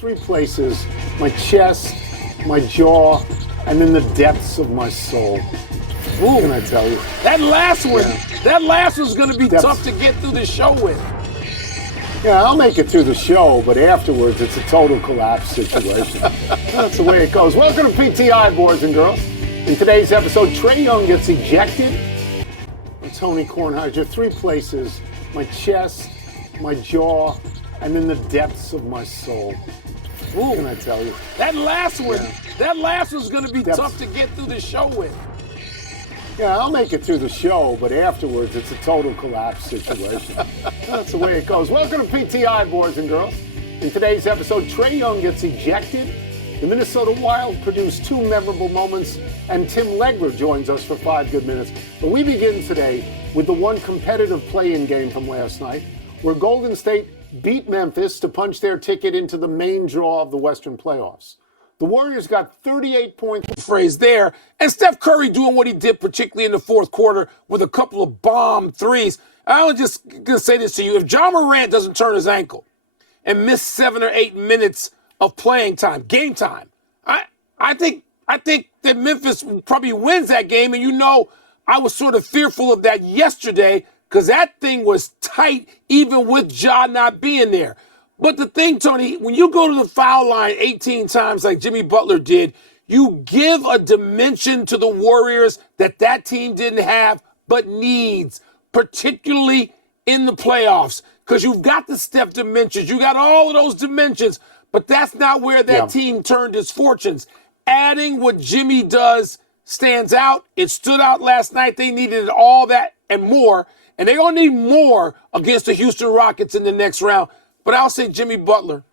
Three places: my chest, my jaw, and in the depths of my soul. What can I tell you? That last one, that last one's going to be That's- tough to get through the show with. Yeah, I'll make it through the show, but afterwards it's a total collapse situation. That's the way it goes. Welcome to PTI, boys and girls. In today's episode, Trae Young gets ejected. I'm Tony Kornheiser. Three places: my chest, my jaw, and in the depths of my soul. What can I tell you? That last one, that last one's going to be tough to get through the show with. Yeah, I'll make it through the show, but afterwards it's a total collapse situation. That's the way it goes. Welcome to PTI, boys and girls. In today's episode, Trae Young gets ejected. The Minnesota Wild produced two memorable moments, and Tim Legler joins us for 5 good minutes. But we begin today with the one competitive play-in game from last night, where Golden State beat Memphis to punch their ticket into the main draw of the Western playoffs. The Warriors got 38 points. Phrase there. And Steph Curry doing what he did, particularly in the fourth quarter, with a couple of bomb threes. I'm just going to say this to you. If Ja Morant doesn't turn his ankle and miss 7 or 8 minutes of playing time, game time, I think that Memphis probably wins that game. And you know, I was sort of fearful of that yesterday because that thing was tight even with Ja not being there. But the thing, Tony, when you go to the foul line 18 times like Jimmy Butler did, you give a dimension to the Warriors that team didn't have but needs, particularly in the playoffs, because you've got the Steph dimensions. You got all of those dimensions, but that's not where that team turned its fortunes. Adding what Jimmy does stands out. It stood out last night. They needed all that and more, and they're going to need more against the Houston Rockets in the next round. But I'll say Jimmy Butler.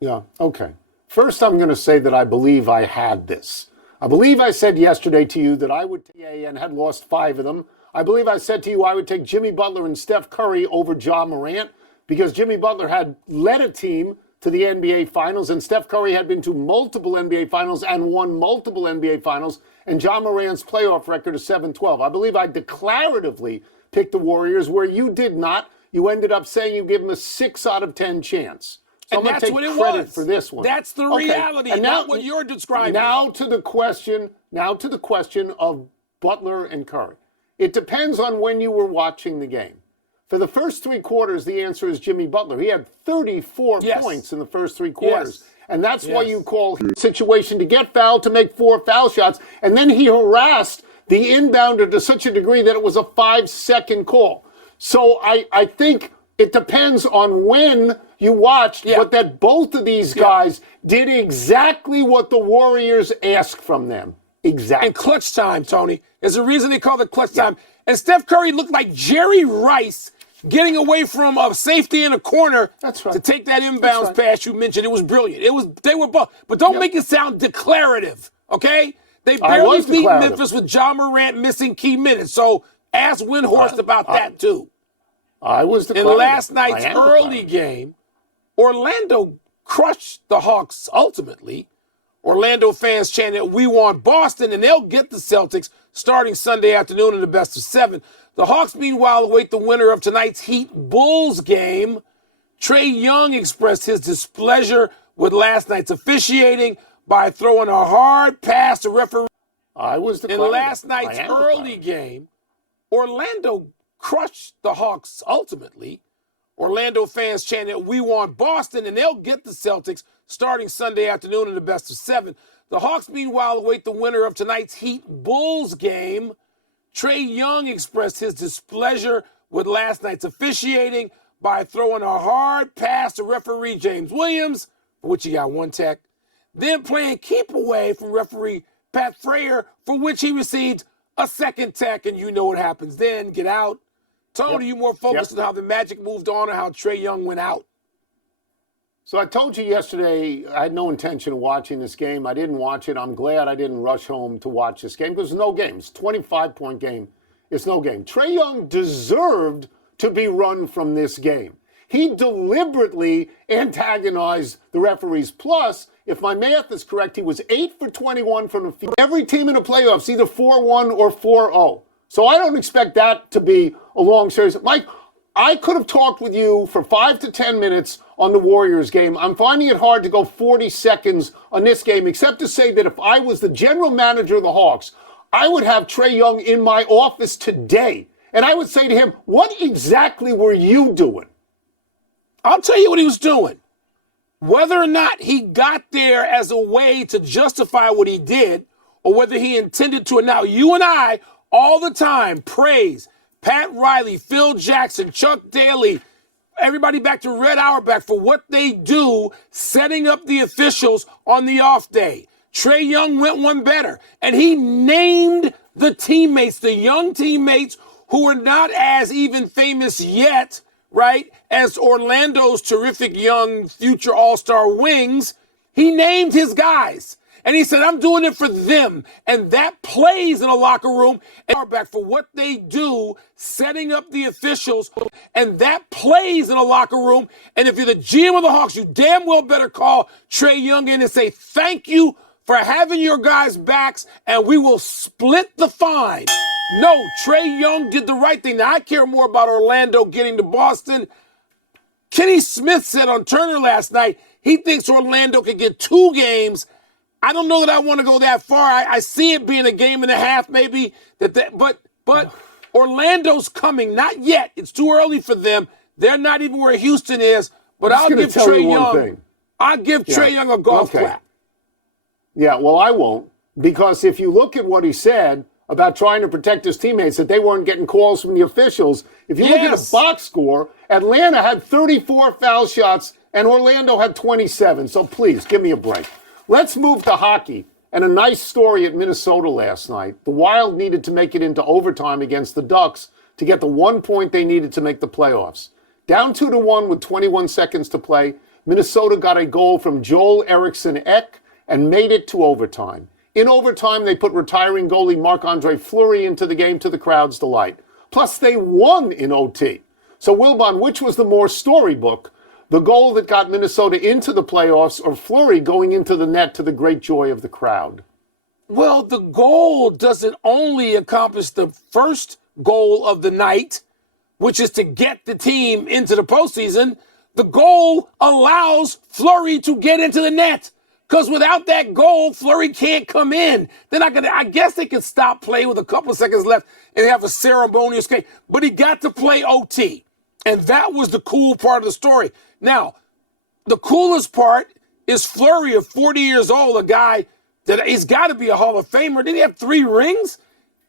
Yeah, okay. First, I'm going to say that I believe I had this. I believe I said yesterday to you that I would take and had lost 5 of them. I believe I said to you I would take Jimmy Butler and Steph Curry over Ja Morant because Jimmy Butler had led a team to the NBA Finals and Steph Curry had been to multiple NBA Finals and won multiple NBA Finals, and Ja Morant's playoff record is 7-12. I believe I declaratively picked the Warriors where you did not. You ended up saying you give them a 6 out of 10 chance. So And I'm that's going to what take it credit was. for this one. That's the Okay. reality, And now, not what you're describing. Now to the question of Butler and Curry. It depends on when you were watching the game. For the first 3 quarters, the answer is Jimmy Butler. He had 34 points in the first 3 quarters. Yes. And that's why you call his situation to get fouled, to make 4 foul shots. And then he harassed the inbounder to such a degree that it was a 5-second call. So I think it depends on when you watched, but that both of these guys did exactly what the Warriors asked from them. Exactly. And clutch time, Tony. There's a reason they call it clutch time. And Steph Curry looked like Jerry Rice getting away from a safety in a corner to take that inbounds pass you mentioned. It was brilliant. They were both. But don't make it sound declarative, okay? They barely beat Memphis with Ja Morant missing key minutes. So ask Windhorst about that, too. I was in last night's early game, Orlando crushed the Hawks ultimately. Orlando fans chanted, "We want Boston," and they'll get the Celtics starting Sunday afternoon in the best of 7. The Hawks, meanwhile, await the winner of tonight's Heat-Bulls game. Trae Young expressed his displeasure with last night's officiating by throwing a hard pass to referee. In last night's early game, Orlando crushed the Hawks ultimately. Orlando fans chanted, "We want Boston," and they'll get the Celtics starting Sunday afternoon in the best of 7. The Hawks, meanwhile, await the winner of tonight's Heat-Bulls game. Trae Young expressed his displeasure with last night's officiating by throwing a hard pass to referee James Williams, for which he got 1 tech, then playing keep away from referee Pat Frayer, for which he received a 2nd tech, and you know what happens then. Get out. Tony, you more focused on how the Magic moved on or how Trae Young went out? So I told you yesterday I had no intention of watching this game. I didn't watch it. I'm glad I didn't rush home to watch this game because there's no game. It's a 25-point game. It's no game. Trae Young deserved to be run from this game. He deliberately antagonized the referees. Plus, if my math is correct, he was 8 for 21 from the field. Every team in the playoffs, either 4-1 or 4-0. So I don't expect that to be a long series. Mike, I could have talked with you for 5 to 10 minutes on the Warriors game. I'm finding it hard to go 40 seconds on this game, except to say that if I was the general manager of the Hawks, I would have Trae Young in my office today. And I would say to him, what exactly were you doing? I'll tell you what he was doing. Whether or not he got there as a way to justify what he did, or whether he intended to. And now you and I, all the time, praise Pat Riley, Phil Jackson, Chuck Daly, everybody back to Red Auerbach for what they do setting up the officials on the off day. Trae Young went one better, and he named the teammates, the young teammates who are not as even famous yet, right, as Orlando's terrific young future all-star wings. He named his guys. And he said, I'm doing it for them. And that plays in a locker room and back for what they do, setting up the officials. And that plays in a locker room. And if you're the GM of the Hawks, you damn well better call Trae Young in and say, thank you for having your guys' backs, and we will split the fine. No, Trae Young did the right thing. Now, I care more about Orlando getting to Boston. Kenny Smith said on Turner last night, he thinks Orlando could get 2 games. I don't know that I want to go that far. I see it being a game and a half, maybe. But Orlando's coming. Not yet. It's too early for them. They're not even where Houston is. But I'll give Trae Young. I'll give Trae Young a golf clap. Yeah, well, I won't, because if you look at what he said about trying to protect his teammates, that they weren't getting calls from the officials. If you look at a box score, Atlanta had 34 foul shots and Orlando had 27. So please, give me a break. Let's move to hockey. And a nice story at Minnesota last night. The Wild needed to make it into overtime against the Ducks to get the 1 point they needed to make the playoffs. Down 2-1 with 21 seconds to play, Minnesota got a goal from Joel Eriksson-Ek and made it to overtime. In overtime, they put retiring goalie Marc-Andre Fleury into the game to the crowd's delight. Plus, they won in OT. So, Wilbon, which was the more storybook? The goal that got Minnesota into the playoffs, or Fleury going into the net to the great joy of the crowd? Well, the goal doesn't only accomplish the first goal of the night, which is to get the team into the postseason. The goal allows Fleury to get into the net. Because without that goal, Fleury can't come in. They're not gonna. I guess they could stop play with a couple of seconds left and have a ceremonious game. But he got to play OT. And that was the cool part of the story. Now, the coolest part is Fleury, of 40 years old, a guy that he's got to be a Hall of Famer. Did he have 3 rings?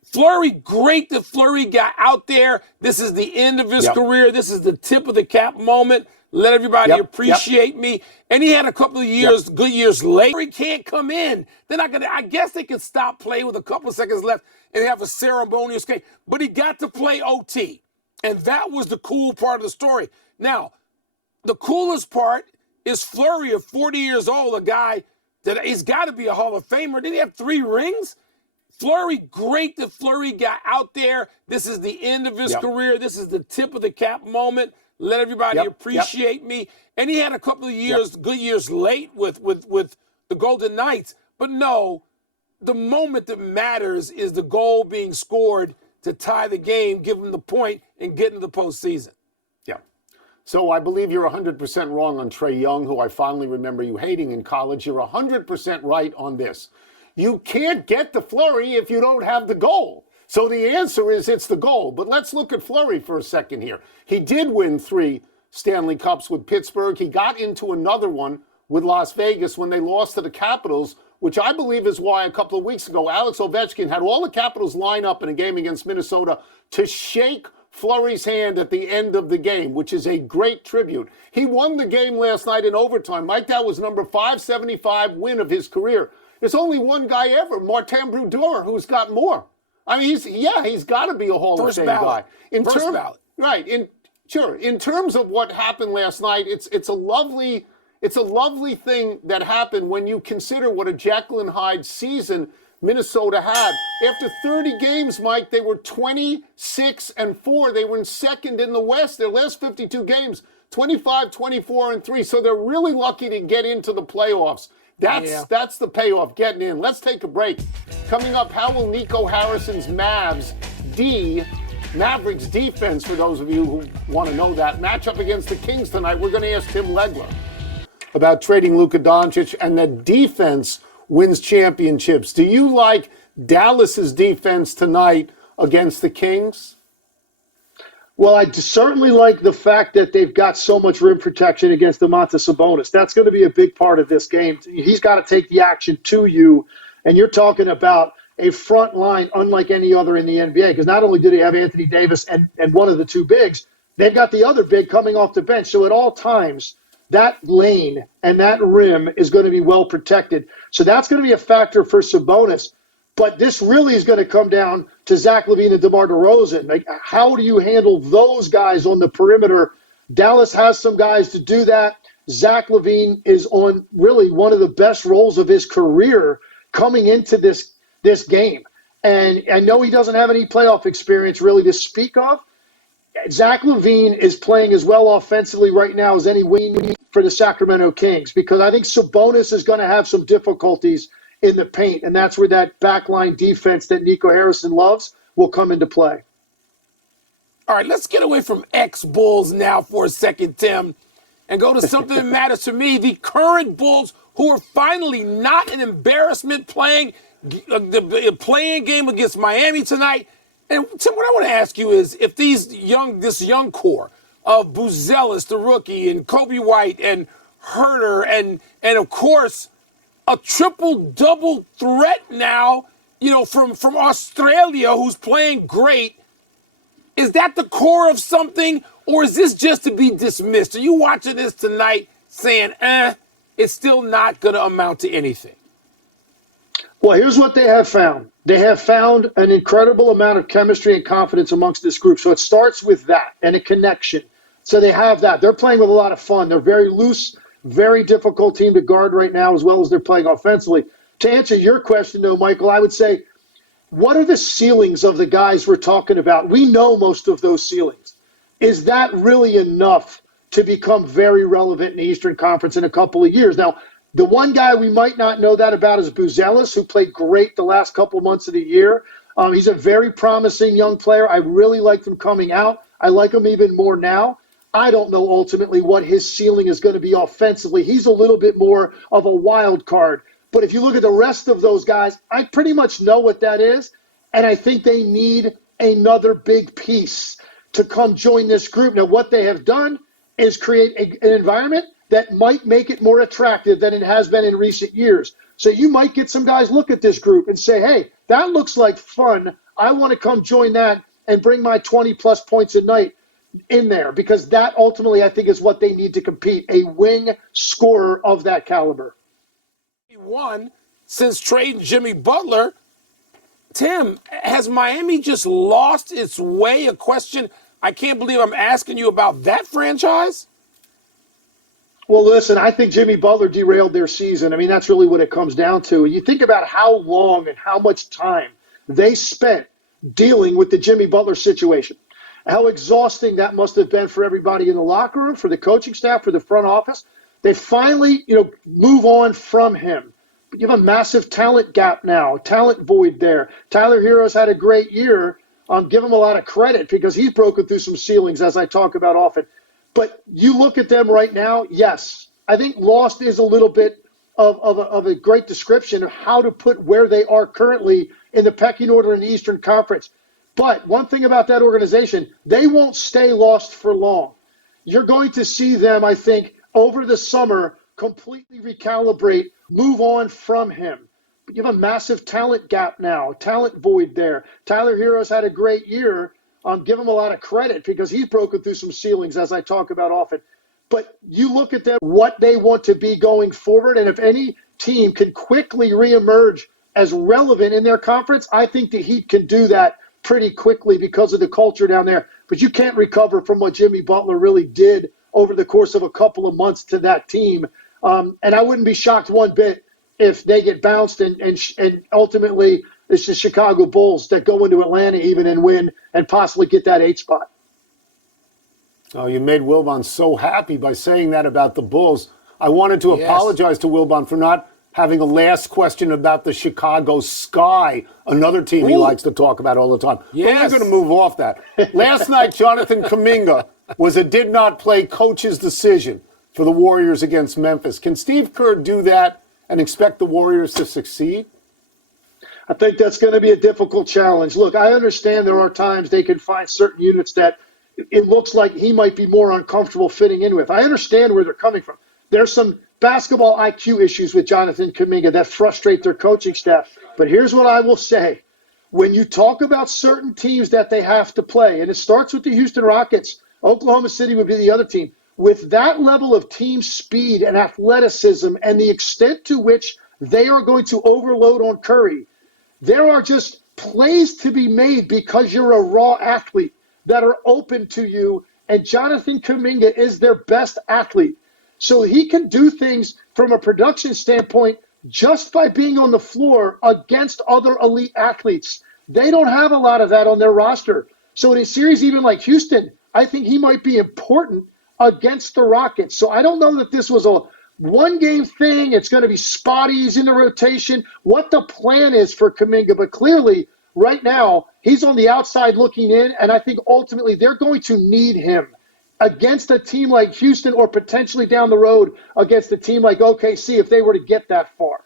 Fleury, great that Fleury got out there. This is the end of his career. This is the tip of the cap moment. Let everybody appreciate me. And he had a couple of years, good years later. He can't come in. They're not gonna. I guess they could stop play with a couple of seconds left and have a ceremonious game. But he got to play OT. And that was the cool part of the story. Now, the coolest part is Fleury, of 40 years old, a guy that he's got to be a Hall of Famer. Did he have 3 rings? Fleury, great that Fleury got out there. This is the end of his career. This is the tip of the cap moment. Let everybody appreciate me. And he had a couple of years, good years late with the Golden Knights. But no, the moment that matters is the goal being scored to tie the game, give them the point, and get into the postseason. Yeah. So I believe you're 100% wrong on Trae Young, who I fondly remember you hating in college. You're 100% right on this. You can't get the Fleury if you don't have the goal. So the answer is it's the goal. But let's look at Fleury for a second here. He did win 3 Stanley Cups with Pittsburgh. He got into another one with Las Vegas when they lost to the Capitals, which I believe is why a couple of weeks ago, Alex Ovechkin had all the Capitals line up in a game against Minnesota to shake Fleury's hand at the end of the game, which is a great tribute. He won the game last night in overtime. Mike, that was number 575 win of his career. There's only one guy ever, Martin Brodeur, who's got more. I mean, he's got to be a Hall of Fame guy. First ballot. Right. In terms of what happened last night, it's a lovely thing that happened when you consider what a Jekyll and Hyde season Minnesota had. After 30 games, Mike, they were 26-4. They were in second in the West. Their last 52 games, 25-24-3. So they're really lucky to get into the playoffs. That's the payoff, getting in. Let's take a break. Coming up, how will Nico Harrison's Mavs D Mavericks defense, for those of you who want to know that, matchup against the Kings tonight. We're going to ask Tim Legler about trading Luka Doncic, and that defense wins championships. Do you like Dallas's defense tonight against the Kings? Well, I certainly like the fact that they've got so much rim protection against Domantas Sabonis. That's going to be a big part of this game. He's got to take the action to you, and you're talking about a front line unlike any other in the NBA, because not only do they have Anthony Davis and one of the two bigs, they've got the other big coming off the bench. So at all times, that lane and that rim is going to be well protected. So that's going to be a factor for Sabonis. But this really is going to come down to Zach LaVine and DeMar DeRozan. Like, how do you handle those guys on the perimeter? Dallas has some guys to do that. Zach LaVine is on really one of the best roles of his career coming into this game. And I know he doesn't have any playoff experience really to speak of. Zach LaVine is playing as well offensively right now as any wing for the Sacramento Kings, because I think Sabonis is going to have some difficulties in the paint, and that's where that backline defense that Nico Harrison loves will come into play. All right, let's get away from ex-Bulls now for a second, Tim, and go to something that matters to me. The current Bulls, who are finally not an embarrassment, playing the playing game against Miami tonight. And Tim, what I want to ask you is, if this young core of Buzelis, the rookie, and Kobe White, and Herter, and of course, a triple-double threat now, from Australia, who's playing great. Is that the core of something, or is this just to be dismissed? Are you watching this tonight saying, it's still not going to amount to anything? Well, here's what they have found. They have found an incredible amount of chemistry and confidence amongst this group. So it starts with that and a connection. So they have that. They're playing with a lot of fun. They're very loose, very difficult team to guard right now, as well as they're playing offensively. To answer your question, though, Michael, I would say, what are the ceilings of the guys we're talking about? We know most of those ceilings. Is that really enough to become very relevant in the Eastern Conference in a couple of years? Now, the one guy we might not know that about is Buzelis, who played great the last couple months of the year. He's a very promising young player. I really liked him coming out. I like him even more now. I don't know ultimately what his ceiling is going to be offensively. He's a little bit more of a wild card. But if you look at the rest of those guys, I pretty much know what that is. And I think they need another big piece to come join this group. Now, what they have done is create an environment that might make it more attractive than it has been in recent years. So you might get some guys look at this group and say, hey, that looks like fun. I want to come join that and bring my 20-plus points a night in there, because that ultimately, I think, is what they need to compete, a wing scorer of that caliber. One, since trading Jimmy Butler, Tim, has Miami just lost its way? A question I can't believe I'm asking you about that franchise. Well, listen, I think Jimmy Butler derailed their season. I mean, that's really what it comes down to. You think about how long and how much time they spent dealing with the Jimmy Butler situation, how exhausting that must have been for everybody in the locker room, for the coaching staff, for the front office. They finally, move on from him. But you have a massive talent gap now, talent void there. Tyler Hero's had a great year. Give him a lot of credit because he's broken through some ceilings, as I talk about often. But you look at them right now, yes, I think lost is a little bit of a great description of how to put where they are currently in the pecking order in the Eastern Conference. But one thing about that organization, they won't stay lost for long. You're going to see them, I think, over the summer completely recalibrate, move on from him. But you have a massive talent gap now, talent void there. Tyler Hero's had a great year. Give him a lot of credit because he's broken through some ceilings, as I talk about often. But you look at them, what they want to be going forward, and if any team can quickly reemerge as relevant in their conference, I think the Heat can do that pretty quickly because of the culture down there. But you can't recover from what Jimmy Butler really did over the course of a couple of months to that team. And I wouldn't be shocked one bit if they get bounced and ultimately it's the Chicago Bulls that go into Atlanta even and win and possibly get that 8 spot. Oh, you made Wilbon so happy by saying that about the Bulls. I wanted to apologize to Wilbon for not having a last question about the Chicago Sky, another team he likes to talk about all the time. Yes. But we're going to move off that. Last night, Jonathan Kuminga was a did not play coach's decision for the Warriors against Memphis. Can Steve Kerr do that and expect the Warriors to succeed? I think that's going to be a difficult challenge. Look, I understand there are times they can find certain units that it looks like he might be more uncomfortable fitting in with. I understand where they're coming from. There's some basketball IQ issues with Jonathan Kuminga that frustrate their coaching staff. But here's what I will say. When you talk about certain teams that they have to play, and it starts with the Houston Rockets, Oklahoma City would be the other team, with that level of team speed and athleticism and the extent to which they are going to overload on Curry, there are just plays to be made because you're a raw athlete that are open to you, and Jonathan Kuminga is their best athlete. So he can do things from a production standpoint just by being on the floor against other elite athletes. They don't have a lot of that on their roster. So in a series even like Houston, I think he might be important against the Rockets. So I don't know that this was a one-game thing. It's going to be spotty. He's in the rotation. What the plan is for Kuminga. But clearly, right now, he's on the outside looking in, and I think ultimately they're going to need him against a team like Houston or potentially down the road against a team like OKC if they were to get that far.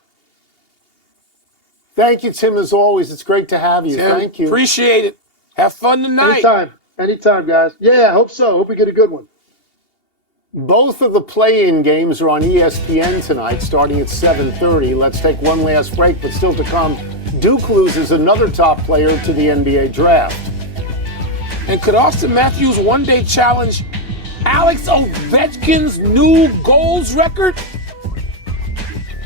Thank you, Tim, as always. It's great to have you. Tim, Thank you. Appreciate it. Have fun tonight. Anytime, guys. Yeah, I hope so. Hope we get a good one. Both of the play-in games are on ESPN tonight, starting at 7:30. Let's take one last break, but still to come, Duke loses another top player to the NBA draft. And could Austin Matthews one day challenge Alex Ovechkin's new goals record?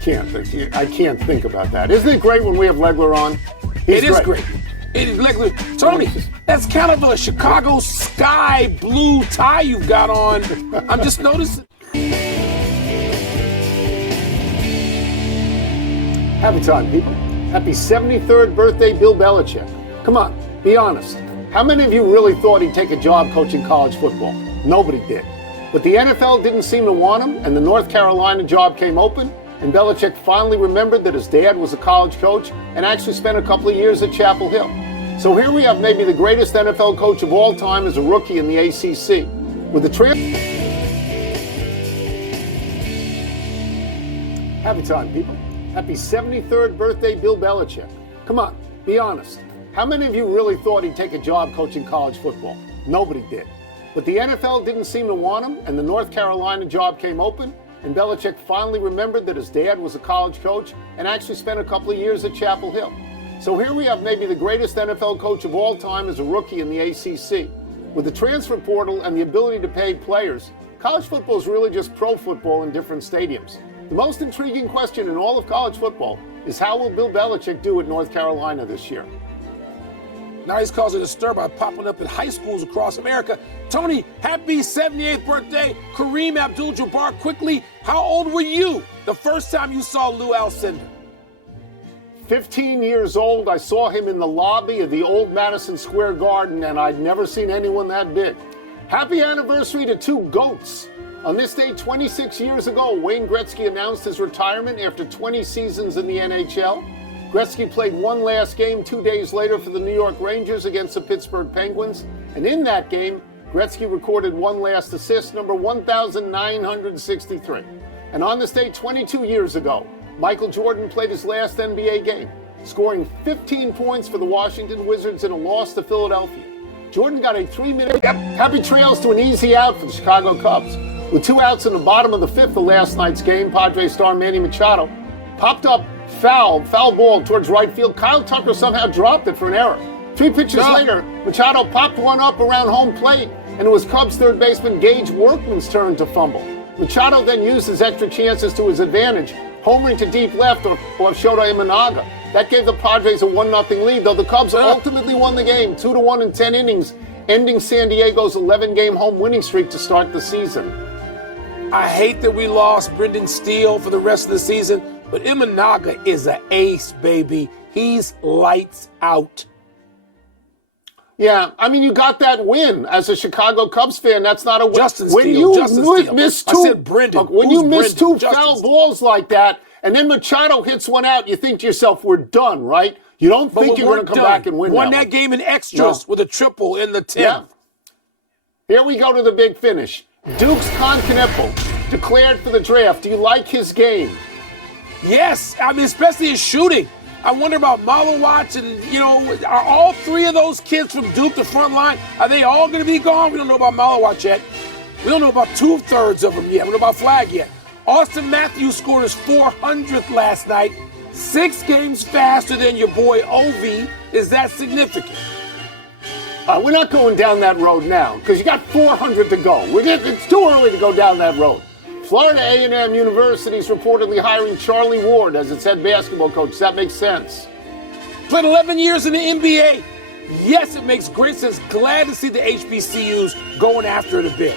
I can't think about that. Isn't it great when we have Legler on? It is great. It is Legler. Tony, that's kind of a Chicago sky blue tie you've got on. I'm just noticing. Happy time, people. Happy 73rd birthday, Bill Belichick. Come on, be honest. How many of you really thought he'd take a job coaching college football? Nobody did. But the NFL didn't seem to want him, and the North Carolina job came open, and Belichick finally remembered that his dad was a college coach and actually spent a couple of years at Chapel Hill. So here we have maybe the greatest NFL coach of all time as a rookie in the ACC. With the Happy time, people. Happy 73rd birthday, Bill Belichick. Come on, be honest. How many of you really thought he'd take a job coaching college football? Nobody did. But the NFL didn't seem to want him, and the North Carolina job came open, and Belichick finally remembered that his dad was a college coach and actually spent a couple of years at Chapel Hill. So here we have maybe the greatest NFL coach of all time as a rookie in the ACC. With the transfer portal and the ability to pay players, college football is really just pro football in different stadiums. The most intriguing question in all of college football is how will Bill Belichick do at North Carolina this year? Now he's causing a stir by popping up at high schools across America. Tony, happy 78th birthday. Kareem Abdul-Jabbar, quickly, how old were you the first time you saw Lou Alcindor? 15 years old. I saw him in the lobby of the old Madison Square Garden, and I'd never seen anyone that big. Happy anniversary to two GOATs. On this day 26 years ago, Wayne Gretzky announced his retirement after 20 seasons in the NHL. Gretzky played one last game 2 days later for the New York Rangers against the Pittsburgh Penguins, and in that game, Gretzky recorded one last assist, number 1,963. And on this day 22 years ago, Michael Jordan played his last NBA game, scoring 15 points for the Washington Wizards in a loss to Philadelphia. Jordan got a 3-minute happy trails to an easy out for the Chicago Cubs. With 2 outs in the bottom of the 5th of last night's game, Padres star Manny Machado popped up foul ball towards right field. Kyle Tucker somehow dropped it for an error. 3 pitches later, Machado popped one up around home plate, and it was Cubs third baseman Gage Workman's turn to fumble. Machado then used his extra chances to his advantage, homering to deep left off Shota Imanaga. That gave the Padres a 1-0 lead, though the Cubs ultimately won the game 2-1 in 10 innings, ending San Diego's 11-game home winning streak to start the season. I hate that we lost Brendan Steele for the rest of the season, but Imanaga is an ace, baby. He's lights out. Yeah, I mean, you got that win as a Chicago Cubs fan. That's not a win. Justin When Steele, you miss two, I said Brendan. When Who's you miss Brendan? two foul balls like that, And then Machado hits one out. You think to yourself, we're done, right? You don't think you're going to come back and win Won that that game in extras with a triple in the 10th. Yeah. Here we go to the big finish. Duke's Con Knippel declared for the draft. Do you like his game? Yes, I mean, especially his shooting. I wonder about Malowatch and, are all three of those kids from Duke, the front line, are they all going to be gone? We don't know about Malowatch yet. We don't know about 2/3 of them yet. We don't know about Flag yet. Austin Matthews scored his 400th last night, 6 games faster than your boy Ovi. Is that significant? We're not going down that road now because you got 400 to go. It's too early to go down that road. Florida A&M University is reportedly hiring Charlie Ward as its head basketball coach. Does that make sense? Played 11 years in the NBA. Yes, it makes great sense. Glad to see the HBCUs going after it a bit.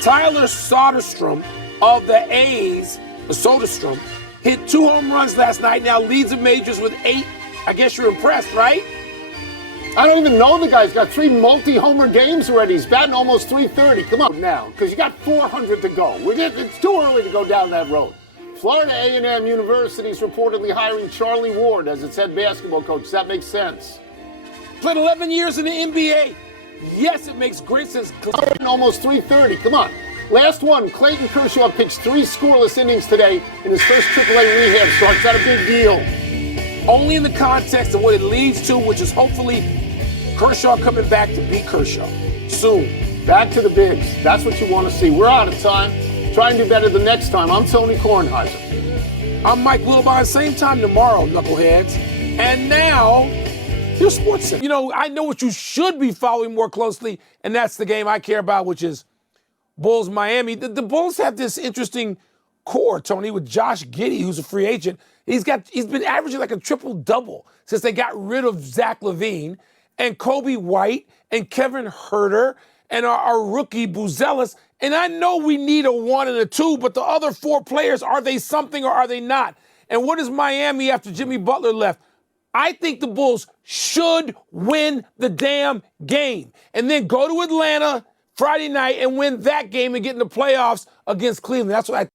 Tyler Soderstrom of the A's, Soderstrom, hit 2 home runs last night. Now leads the majors with 8. I guess you're impressed, right? I don't even know the guy's got 3 multi-homer games already. He's batting almost .330. Come on now, because you got 400 to go. It's too early to go down that road. Florida A&M University is reportedly hiring Charlie Ward as its head basketball coach. Does that make sense? Played 11 years in the NBA. Yes, it makes great sense. Almost .330. Come on. Last one, Clayton Kershaw pitched 3 scoreless innings today in his first AAA rehab start. Is that a big deal? Only in the context of what it leads to, which is hopefully Kershaw coming back to beat Kershaw soon. Back to the bigs. That's what you want to see. We're out of time. Try and do better the next time. I'm Tony Kornheiser. I'm Mike Wilbon. Same time tomorrow, knuckleheads. And now, your sports center. I know what you should be following more closely, and that's the game I care about, which is Bulls Miami. The Bulls have this interesting core, Tony, with Josh Giddey, who's a free agent. He's been averaging like a triple-double since they got rid of Zach LaVine, and Kobe White and Kevin Huerter and our rookie Buzelis. And I know we need a 1 and a 2, but the other 4 players, are they something or are they not? And what is Miami after Jimmy Butler left? I think the Bulls should win the damn game and then go to Atlanta Friday night and win that game and get in the playoffs against Cleveland. That's what I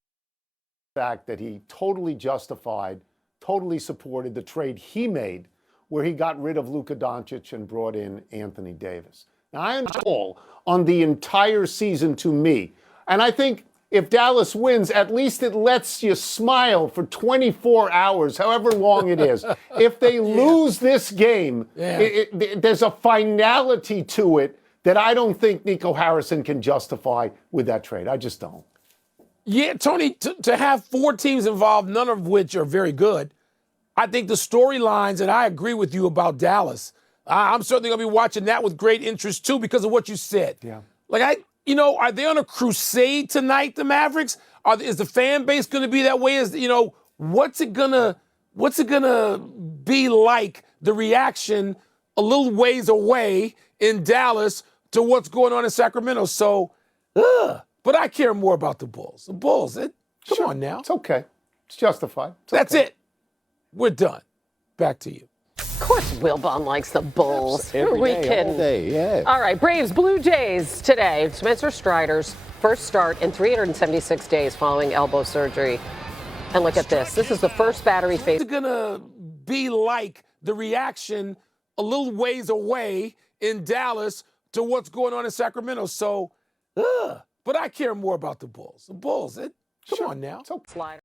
fact that he totally justified, totally supported the trade he made where he got rid of Luka Doncic and brought in Anthony Davis. Now, I am all on the entire season to me. And I think if Dallas wins, at least it lets you smile for 24 hours, however long it is. If they lose this game, there's a finality to it that I don't think Nico Harrison can justify with that trade. I just don't. Yeah, Tony, to have 4 teams involved, none of which are very good, I think the storylines, and I agree with you about Dallas, I'm certainly going to be watching that with great interest, too, because of what you said. Yeah. Are they on a crusade tonight, the Mavericks? Is the fan base going to be that way? What's it gonna be like, the reaction a little ways away in Dallas to what's going on in Sacramento? So, but I care more about the Bulls. The Bulls, come on now. It's okay. It's justified. That's it. We're done. Back to you. Of course, Wilbon likes the Bulls. Who are we kidding? All day, yeah. All right, Braves, Blue Jays today. Spencer Strider's first start in 376 days following elbow surgery. And look at this. This is the first battery phase. It's going to be like the reaction a little ways away in Dallas to what's going on in Sacramento. So, but I care more about the Bulls. The Bulls, come on now. Slider.